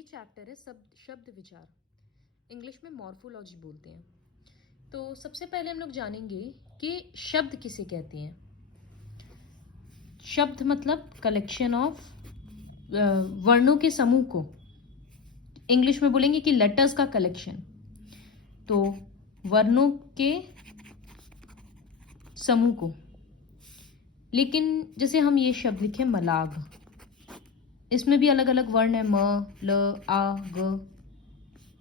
ये चैप्टर है शब्द विचार, इंग्लिश में मॉर्फोलॉजी बोलते हैं। तो सबसे पहले हम लोग जानेंगे कि शब्द किसे कहते हैं। शब्द मतलब कलेक्शन ऑफ वर्णों के समूह को, इंग्लिश में बोलेंगे कि लेटर्स का कलेक्शन। तो वर्णों के समूह को, लेकिन जैसे हम ये शब्द लिखे मलाग, इसमें भी अलग अलग वर्ण है, म, ल, आ, ग,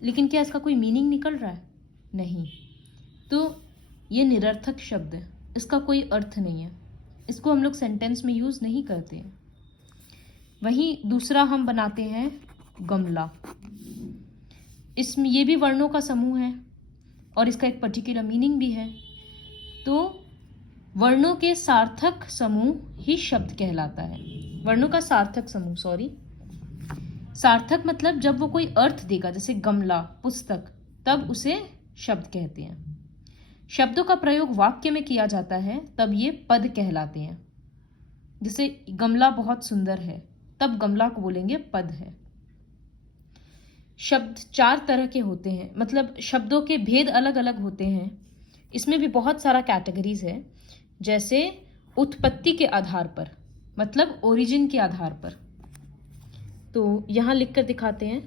लेकिन क्या इसका कोई मीनिंग निकल रहा है? नहीं। तो ये निरर्थक शब्द है, इसका कोई अर्थ नहीं है, इसको हम लोग सेंटेंस में यूज़ नहीं करते हैं। वहीं दूसरा हम बनाते हैं गमला, इसमें ये भी वर्णों का समूह है और इसका एक पर्टिकुलर मीनिंग भी है। तो वर्णों के सार्थक समूह ही शब्द कहलाता है। वर्णों का सार्थक समूह, सार्थक मतलब जब वो कोई अर्थ देगा, जैसे गमला, पुस्तक, तब उसे शब्द कहते हैं। शब्दों का प्रयोग वाक्य में किया जाता है तब ये पद कहलाते हैं। जैसे गमला बहुत सुंदर है, तब गमला को बोलेंगे पद है। शब्द 4 तरह के होते हैं, मतलब शब्दों के भेद अलग अलग होते हैं। इसमें भी बहुत सारा कैटेगरीज है, जैसे उत्पत्ति के आधार पर, मतलब ओरिजिन के आधार पर। तो यहां लिखकर दिखाते हैं।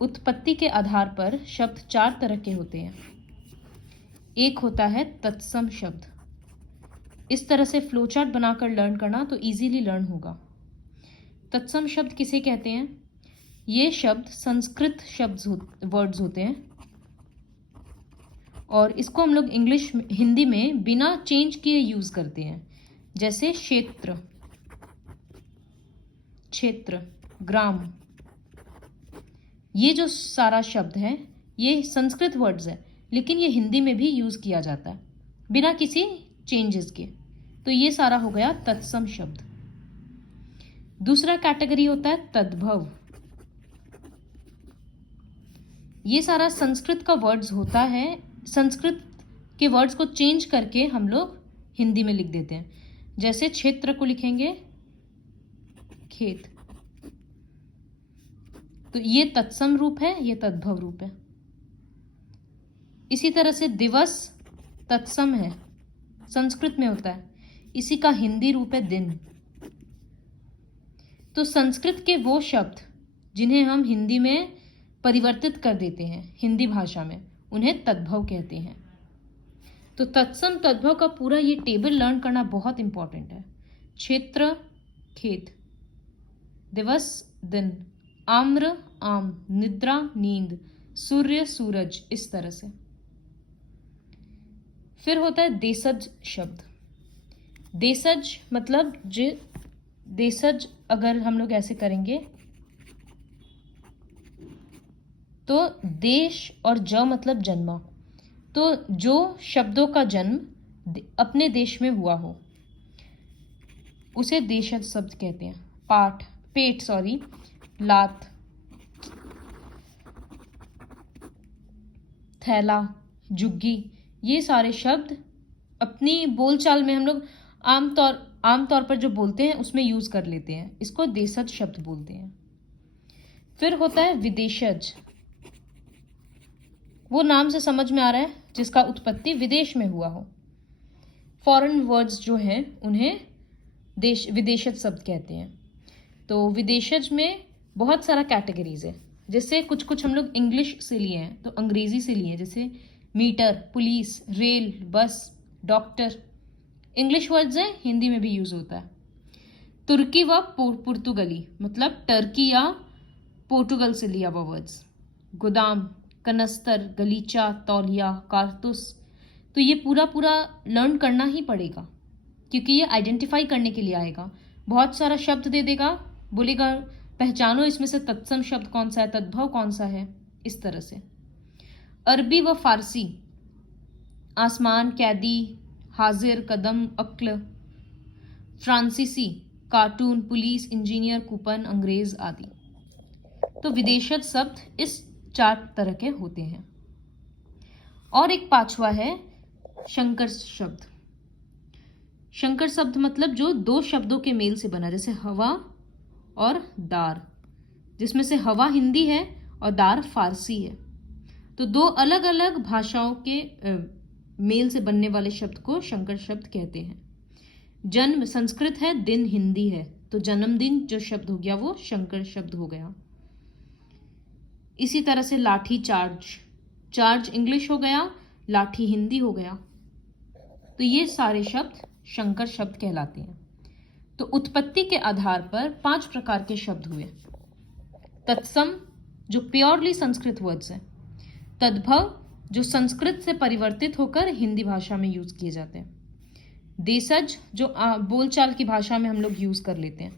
उत्पत्ति के आधार पर शब्द 4 तरह के होते हैं। एक होता है तत्सम शब्द। इस तरह से फ्लोचार्ट बनाकर लर्न करना तो इजीली लर्न होगा। तत्सम शब्द किसे कहते हैं? ये शब्द संस्कृत वर्ड्स होते हैं और इसको हम लोग हिंदी में बिना चेंज किए यूज करते हैं। जैसे क्षेत्र, ग्राम, ये जो सारा शब्द है ये संस्कृत वर्ड्स है, लेकिन ये हिंदी में भी यूज किया जाता है बिना किसी चेंजेस के। तो ये सारा हो गया तत्सम शब्द। दूसरा कैटेगरी होता है तद्भव। ये सारा संस्कृत का वर्ड्स होता है, संस्कृत के वर्ड्स को चेंज करके हम लोग हिंदी में लिख देते हैं। जैसे क्षेत्र को लिखेंगे खेत, तो ये तत्सम रूप है, ये तद्भव रूप है। इसी तरह से दिवस तत्सम है, संस्कृत में होता है, इसी का हिंदी रूप है दिन। तो संस्कृत के वो शब्द जिन्हें हम हिंदी में परिवर्तित कर देते हैं, हिंदी भाषा में, उन्हें तद्भव कहते हैं। तो तत्सम तद्भव का पूरा ये टेबल लर्न करना बहुत इंपॉर्टेंट है। क्षेत्र खेत, दिवस दिन, आम्र आम, निद्रा नींद, सूर्य सूरज, इस तरह से। फिर होता है देशज शब्द। देशज मतलब देशज अगर हम लोग ऐसे करेंगे तो देश और ज मतलब जन्मा, तो जो शब्दों का जन्म अपने देश में हुआ हो उसे देशज शब्द कहते हैं। लात, थैला, जुग्गी, ये सारे शब्द अपनी बोलचाल में हम लोग आमतौर पर जो बोलते हैं उसमें यूज कर लेते हैं, इसको देशज शब्द बोलते हैं। फिर होता है विदेशज। वो नाम से समझ में आ रहा है जिसका उत्पत्ति विदेश में हुआ हो। फॉरेन वर्ड्स जो हैं उन्हें विदेशज शब्द कहते हैं। तो विदेशज में बहुत सारा कैटेगरीज है, जैसे कुछ हम लोग इंग्लिश से लिए हैं तो अंग्रेजी से लिए, जैसे मीटर, पुलिस, रेल, बस, डॉक्टर, इंग्लिश वर्ड्स है, हिंदी में भी यूज होता है। तुर्की व पुर्तगाली मतलब टर्की या पोर्टुगल से लिया हुआ वर्ड्स। गोदाम, कनस्तर, गलीचा, तौलिया, कारतूस। तो ये पूरा लर्न करना ही पड़ेगा, क्योंकि ये आइडेंटिफाई करने के लिए आएगा। बहुत सारा शब्द दे देगा, बोलेगा पहचानो इसमें से तत्सम शब्द कौन सा है, तद्भव कौन सा है, इस तरह से। अरबी व फारसी, आसमान, कैदी, हाजिर, कदम, अक्ल। फ्रांसीसी, कार्टून, पुलिस, इंजीनियर, कूपन, अंग्रेज आदि। तो विदेशज शब्द इस 4 तरह के होते हैं। और एक 5वां है शंकर शब्द। शंकर शब्द मतलब जो दो शब्दों के मेल से बना, जैसे हवा और दार, जिसमें से हवा हिंदी है और दार फारसी है। तो दो अलग अलग भाषाओं के मेल से बनने वाले शब्द को शंकर शब्द कहते हैं। जन्म संस्कृत है, दिन हिंदी है, तो जन्मदिन जो शब्द हो गया वो शंकर शब्द हो गया। इसी तरह से लाठी चार्ज, चार्ज इंग्लिश हो गया, लाठी हिंदी हो गया। तो ये सारे शब्द शंकर शब्द कहलाते हैं। तो उत्पत्ति के आधार पर 5 प्रकार के शब्द हुए। तत्सम जो प्योरली संस्कृत वर्ड्स है, तद्भव जो संस्कृत से परिवर्तित होकर हिंदी भाषा में यूज किए जाते हैं, देशज जो बोलचाल की भाषा में हम लोग यूज कर लेते हैं,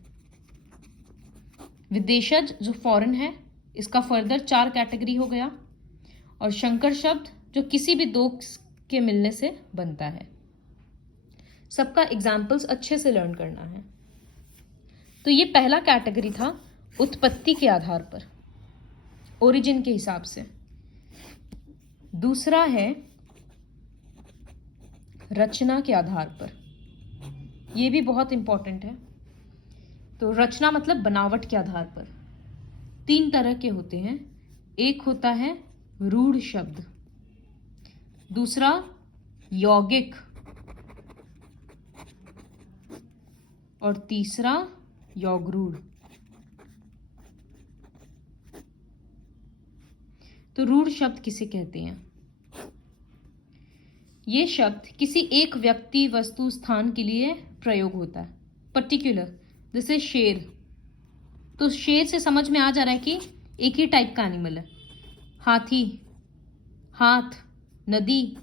विदेशज जो फॉरेन है, इसका फर्दर 4 कैटेगरी हो गया, और शंकर शब्द जो किसी भी दो के मिलने से बनता है। सबका एग्जाम्पल्स अच्छे से लर्न करना है। तो ये पहला कैटेगरी था उत्पत्ति के आधार पर, ओरिजिन के हिसाब से। दूसरा है रचना के आधार पर, ये भी बहुत इंपॉर्टेंट है। तो रचना मतलब बनावट के आधार पर 3 तरह के होते हैं। एक होता है रूढ़ शब्द, दूसरा यौगिक, और तीसरा यौगरूढ़। तो रूढ़ शब्द किसे कहते हैं? ये शब्द किसी एक व्यक्ति, वस्तु, स्थान के लिए प्रयोग होता है, पर्टिकुलर। जैसे शेर, तो शेर से समझ में आ जा रहा है कि एक ही टाइप का एनिमल है। हाथी, हाथ, नदी,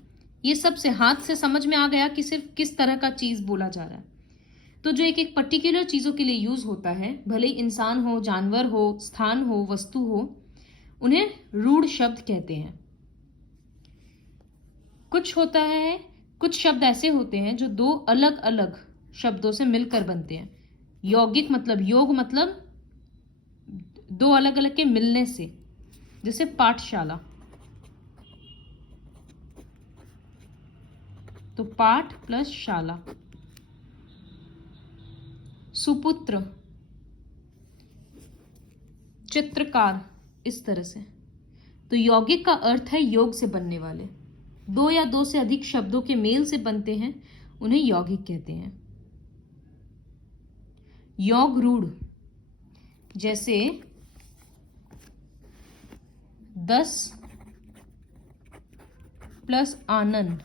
ये सब से हाथ से समझ में आ गया कि सिर्फ किस तरह का चीज बोला जा रहा है। तो जो एक एक पर्टिकुलर चीजों के लिए यूज होता है, भले ही इंसान हो, जानवर हो, स्थान हो, वस्तु हो, उन्हें रूढ़ शब्द कहते हैं। कुछ होता है, कुछ शब्द ऐसे होते हैं जो 2 अलग अलग शब्दों से मिलकर बनते हैं। यौगिक मतलब, योग मतलब 2 अलग अलग के मिलने से, जैसे पाठशाला, तो पाठ प्लस शाला। सुपुत्र, चित्रकार, इस तरह से। तो यौगिक का अर्थ है योग से बनने वाले। 2 या 2 से अधिक शब्दों के मेल से बनते हैं, उन्हें यौगिक कहते हैं। यौगरूढ़, जैसे 10 प्लस आनन,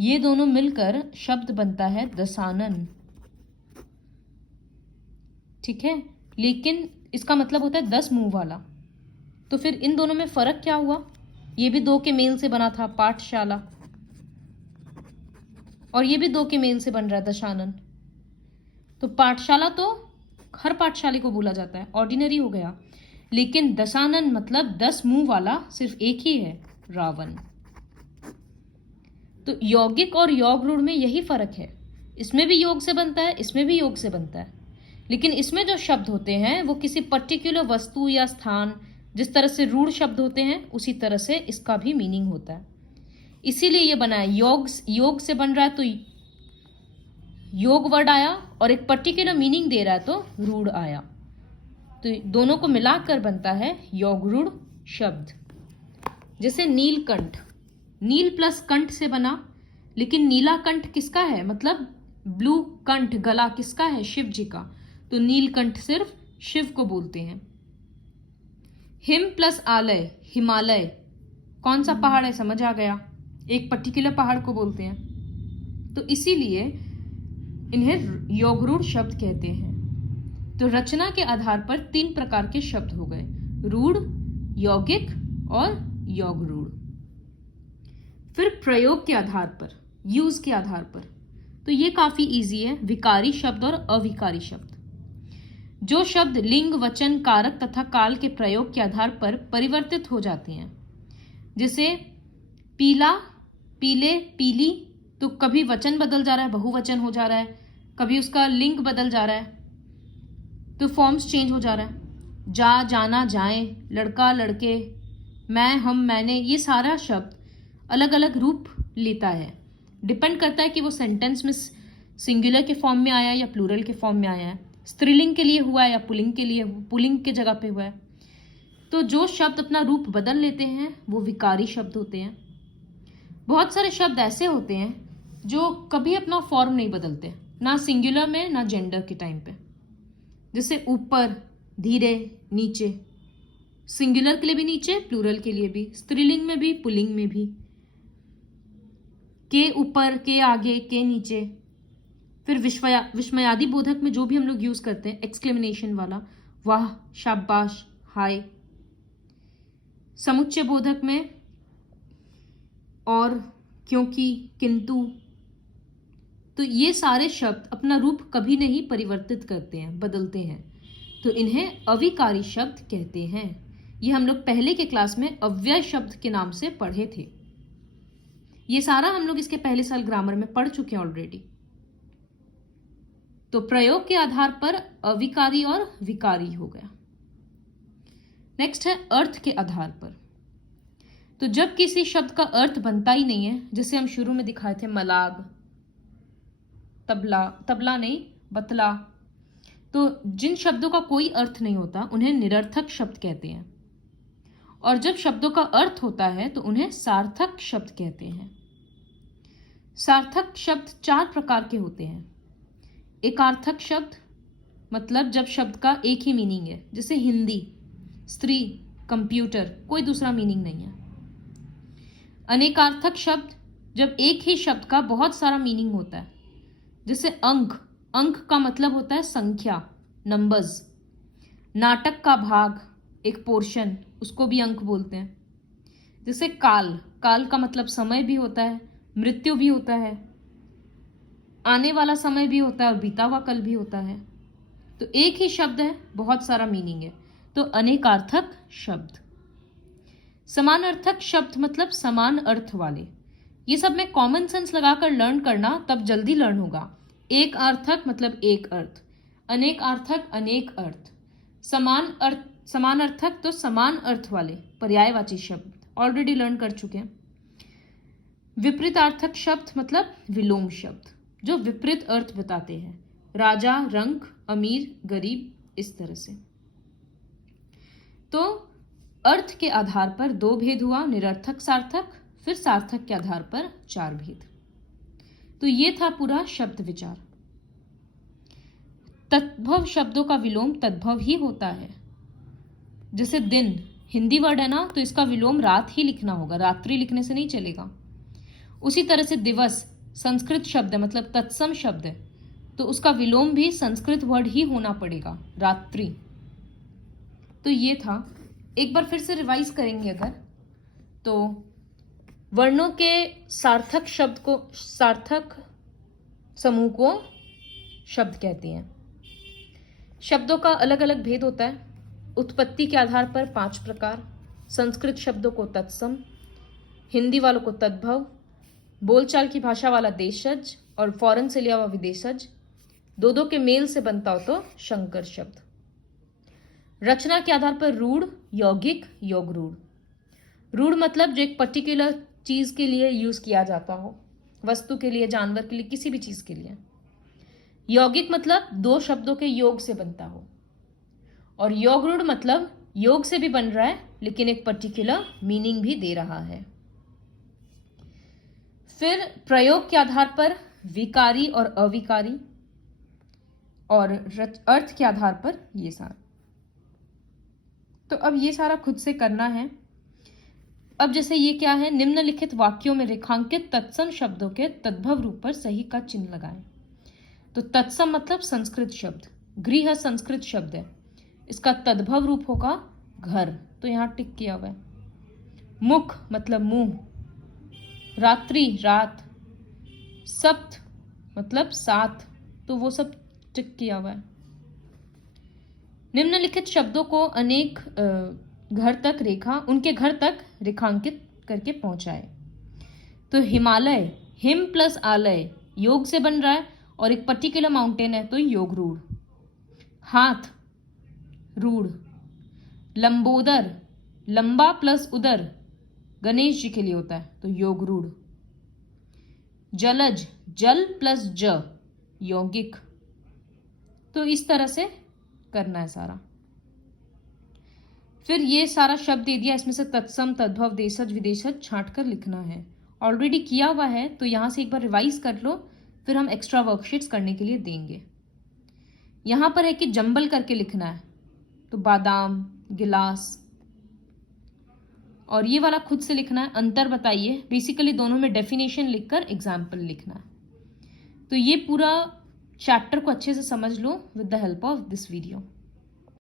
ये दोनों मिलकर शब्द बनता है दशानन। ठीक है, लेकिन इसका मतलब होता है 10 मुंह वाला। तो फिर इन दोनों में फर्क क्या हुआ? ये भी 2 के मेल से बना था, पाठशाला, और ये भी 2 के मेल से बन रहा है, दशानन। तो पाठशाला तो हर पाठशाली को बोला जाता है, ऑर्डिनरी हो गया। लेकिन दशानन मतलब 10 मुंह वाला सिर्फ एक ही है, रावण। तो यौगिक और यौगरूढ़ में यही फर्क है। इसमें भी योग से बनता है, इसमें भी योग से बनता है, लेकिन इसमें जो शब्द होते हैं वो किसी पर्टिकुलर वस्तु या स्थान, जिस तरह से रूढ़ शब्द होते हैं उसी तरह से इसका भी मीनिंग होता है। इसीलिए ये बना है, योग से बन रहा है तो योग वर्ड आया, और एक पर्टिकुलर मीनिंग दे रहा है तो रूढ़ आया। तो दोनों को मिलाकर बनता है यौगरूढ़ शब्द। जैसे नीलकंठ, नील प्लस कंठ से बना, लेकिन नीला कंठ किसका है? मतलब ब्लू कंठ, गला किसका है? शिव जी का। तो नीलकंठ सिर्फ शिव को बोलते हैं। हिम प्लस आलय, हिमालय, कौन सा पहाड़ है? समझ आ गया, एक पर्टिकुलर पहाड़ को बोलते हैं। तो इसीलिए इन्हें यौगरूढ़ शब्द कहते हैं। तो रचना के आधार पर 3 प्रकार के शब्द हो गए, रूढ़, यौगिक और यौगरूढ़। फिर प्रयोग के आधार पर, यूज के आधार पर, तो ये काफी इजी है, विकारी शब्द और अविकारी शब्द। जो शब्द लिंग, वचन, कारक तथा काल के प्रयोग के आधार पर परिवर्तित हो जाते हैं, जैसे पीला, पीले, पीली, तो कभी वचन बदल जा रहा है, बहुवचन हो जा रहा है, कभी उसका लिंग बदल जा रहा है, तो फॉर्म्स चेंज हो जा रहा है। जा, जाना, जाए, लड़का, लड़के, मैं, हम, मैंने, ये सारा शब्द अलग अलग रूप लेता है। डिपेंड करता है कि वो सेंटेंस में सिंगुलर के फॉर्म में आया है या प्लूरल के फॉर्म में आया है, स्त्रीलिंग के लिए हुआ है या पुल्लिंग के लिए, पुल्लिंग के जगह पे हुआ है। तो जो शब्द अपना रूप बदल लेते हैं वो विकारी शब्द होते हैं। बहुत सारे शब्द ऐसे होते हैं जो कभी अपना फॉर्म नहीं बदलते, ना सिंगुलर में ना जेंडर के टाइम पे। जैसे ऊपर, धीरे, नीचे, सिंगुलर के लिए भी नीचे, प्लूरल के लिए भी, स्त्रीलिंग में भी, पुल्लिंग में भी, के ऊपर, के आगे, के नीचे। फिर विस्मयादि बोधक में जो भी हम लोग यूज करते हैं, एक्सक्लेमेशन वाला, वाह, शाबाश, हाय। समुच्चय बोधक में और, क्योंकि, किंतु। तो ये सारे शब्द अपना रूप कभी नहीं परिवर्तित करते हैं, बदलते हैं, तो इन्हें अविकारी शब्द कहते हैं। ये हम लोग पहले के क्लास में अव्यय शब्द के नाम से पढ़े थे। ये सारा हम लोग इसके पहले साल ग्रामर में पढ़ चुके हैं ऑलरेडी। तो प्रयोग के आधार पर अविकारी और विकारी हो गया। नेक्स्ट है अर्थ के आधार पर। तो जब किसी शब्द का अर्थ बनता ही नहीं है, जैसे हम शुरू में दिखाए थे मलाग, तबला, तबला नहीं बतला, तो जिन शब्दों का कोई अर्थ नहीं होता उन्हें निरर्थक शब्द कहते हैं, और जब शब्दों का अर्थ होता है तो उन्हें सार्थक शब्द कहते हैं। सार्थक शब्द 4 प्रकार के होते हैं। एकार्थक शब्द मतलब जब शब्द का एक ही मीनिंग है, जैसे हिंदी, स्त्री, कंप्यूटर, कोई दूसरा मीनिंग नहीं है। अनेकार्थक शब्द जब एक ही शब्द का बहुत सारा मीनिंग होता है, जैसे अंक, अंक का मतलब होता है संख्या, नंबर्स। नाटक का भाग, एक पोर्शन, उसको भी अंक बोलते हैं। जैसे काल, काल का मतलब समय भी होता है, मृत्यु भी होता है, आने वाला समय भी होता है और बीता हुआ कल भी होता है। तो एक ही शब्द है, बहुत सारा मीनिंग है, तो अनेकार्थक शब्द। समानार्थक शब्द मतलब समान अर्थ वाले। ये सब में कॉमन सेंस लगाकर लर्न करना, तब जल्दी लर्न होगा। एक अर्थक मतलब एक अर्थ, अनेक अर्थक अनेक अर्थ, समान अर्थक तो समान अर्थ वाले पर्यायवाची शब्द ऑलरेडी लर्न कर चुके हैं। विपरीतार्थक शब्द मतलब विलोम शब्द जो विपरीत अर्थ बताते हैं, राजा, रंक, अमीर, गरीब, इस तरह से। तो अर्थ के आधार पर 2 भेद हुआ, निरर्थक, सार्थक, फिर सार्थक के आधार पर 4 भेद। तो ये था पूरा शब्द विचार। तद्भव शब्दों का विलोम तद्भव ही होता है। जैसे दिन, हिंदी वर्ड है ना, तो इसका विलोम रात ही लिखना होगा, रात्रि लिखने से नहीं चलेगा। उसी तरह से दिवस संस्कृत शब्द है, मतलब तत्सम शब्द है, तो उसका विलोम भी संस्कृत वर्ड ही होना पड़ेगा, रात्रि। तो ये था। एक बार फिर से रिवाइज करेंगे अगर, तो वर्णों के सार्थक शब्द को, सार्थक समूह को शब्द कहते हैं। शब्दों का अलग अलग भेद होता है। उत्पत्ति के आधार पर 5 प्रकार। संस्कृत शब्दों को तत्सम, हिंदी वालों को तद्भव, बोलचाल की भाषा वाला देशज, और फॉरेन से लिया हुआ विदेशज। 2 के मेल से बनता हो तो शंकर शब्द। रचना के आधार पर रूढ़, यौगिक, योग रूढ़। रूढ़ मतलब जो एक पर्टिकुलर चीज के लिए यूज किया जाता हो, वस्तु के लिए, जानवर के लिए, किसी भी चीज के लिए। यौगिक मतलब 2 शब्दों के योग से बनता हो, और योग रूढ़ मतलब योग से भी बन रहा है लेकिन एक पर्टिकुलर मीनिंग भी दे रहा है। फिर प्रयोग के आधार पर विकारी और अविकारी, और अर्थ के आधार पर ये सारा। तो अब ये सारा खुद से करना है। अब जैसे ये क्या है, निम्नलिखित वाक्यों में रेखांकित तत्सम शब्दों के तद्भव रूप पर सही का चिन्ह लगाएं। तो तत्सम मतलब संस्कृत शब्द, गृह संस्कृत शब्द है, इसका तद्भव रूप होगा घर, तो यहां टिक किया हुआ है। मुख मतलब मुंह, रात्रि रात, सप्त मतलब 7, तो वो सब टिक किया हुआ है। निम्नलिखित शब्दों को अनेक घर तक उनके घर तक रेखांकित करके पहुंचाए। तो हिमालय, हिम प्लस आलय, योग से बन रहा है और एक पर्टिकुलर माउंटेन है तो योग रूढ़। हाथ, रूढ़। लंबोदर, लंबा प्लस उदर, गणेश जी के लिए होता है तो योग रूढ़। जलज, जल प्लस ज, यौगिक। तो इस तरह से करना है सारा। फिर ये सारा शब्द दे दिया, इसमें से तत्सम, तद्भव, देशज, विदेशज छांट कर लिखना है। ऑलरेडी किया हुआ है तो यहाँ से एक बार रिवाइज कर लो, फिर हम एक्स्ट्रा वर्कशीट्स करने के लिए देंगे। यहाँ पर है कि जंबल करके लिखना है, तो बादाम, गिलास, और ये वाला खुद से लिखना है, अंतर बताइए। बेसिकली दोनों में डेफिनेशन लिखकर एग्जाम्पल लिखना है। तो ये पूरा चैप्टर को अच्छे से समझ लो with the help of this video.